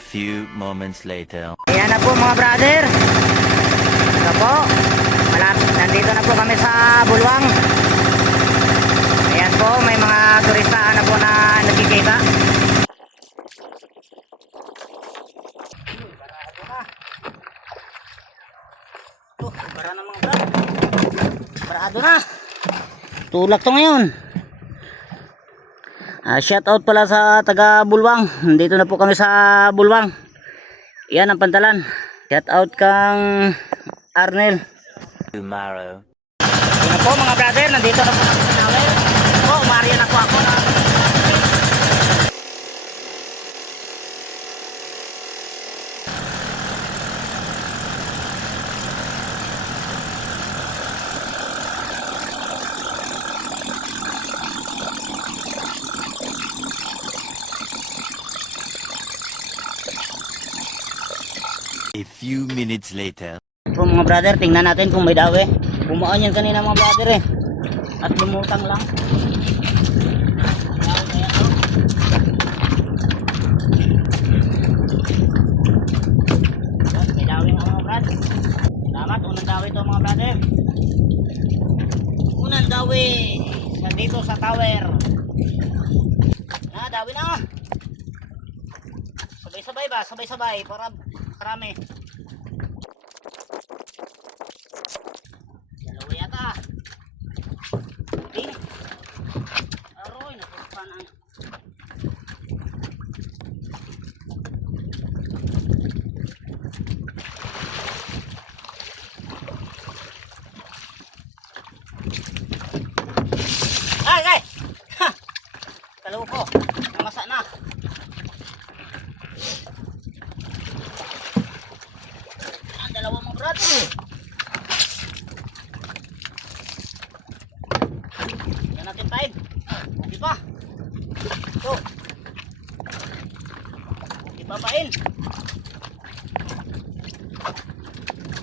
few moments later. Ayan na po mga brother. Ito po. Nandito na po kami sa Bulwang. Ayan po, may mga turista na po na nakikita. Bara na mga brad. Parado na. Tulak to ngayon. Shout out pala sa taga Bulwang. Dito na po kami sa Bulwang. Yan ang pantalan. Shout out kang Arnel. Tomorrow. Yan na po mga brother. Nandito na po kami sa tower. Po, umariya na po ako na. A few minutes later. Po mga brother, tingnan natin kung may dawi. Bumaan yan kanina mga brother eh. At lumutang lang. May dawi nga mga brother. Salamat, unang dawi to mga brother. Unang dawi dito sa tower. Dawi na. Sabay-sabay ba? Sabay-sabay para karami. Dalawa yata. Okay. Aroy, napupan ang. Ay! Ha! Kalaw ko. Namasa na. Dalawa mga brother. Yan natin 5. Okay pa. Ito. Okay pa pain.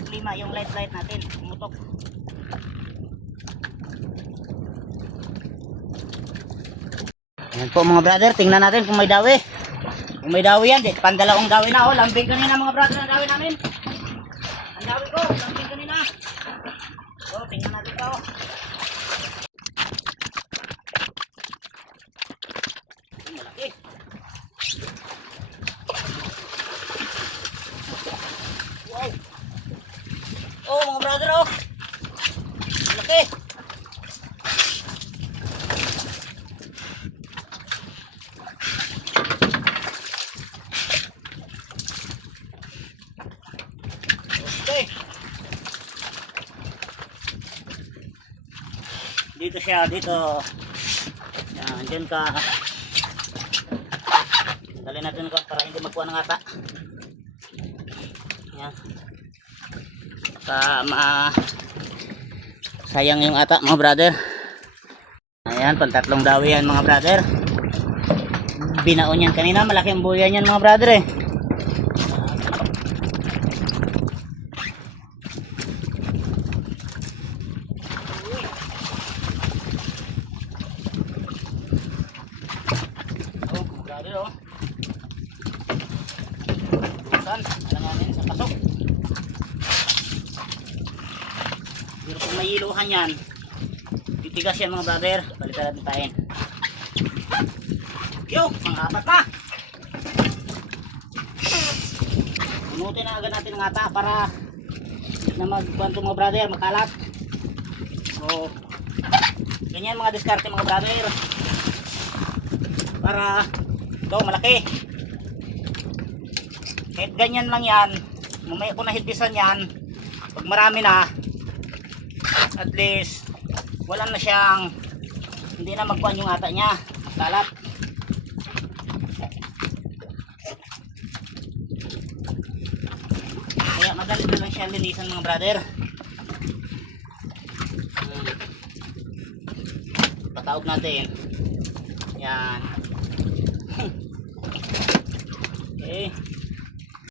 5 yung light natin. Umutok. Ayan po mga brother. Tingnan natin kung may dawi. Kung may dawi yan. Pandalawang dawi na. Lambing kanina mga brother na dawi namin. Dawi ko, lambing kanina. So, tingnan natin ito. Malaki. Wow. Oh, mga brother, oh. Malaki. Dito siya, dito. Yan, dyan ka. Dali natin ko para hindi magkuha ng ata. Yan. Sayang yung ata mga brother. Ayan, pantatlong dawi yan mga brother. Binaon yan kanina, malaki ang buyan yan mga brother eh. Alanganin sa pasok. Pero kung may iluhan yan, titigas yan mga brother. Balikan natin tayo. Yo, pang-apat na. Punutin na agad natin ng ata para na magbanto mga brother, makalat. So, ganyan mga diskarte mga brother. Para ito malaki. Kahit ganyan lang yan, mamaya ko nahitisan yan, pag marami na, at least, wala na siyang, hindi na magkuhan yung ata niya, kalat. Kaya madali na lang siya linisan mga brother. Patawag natin. Yan.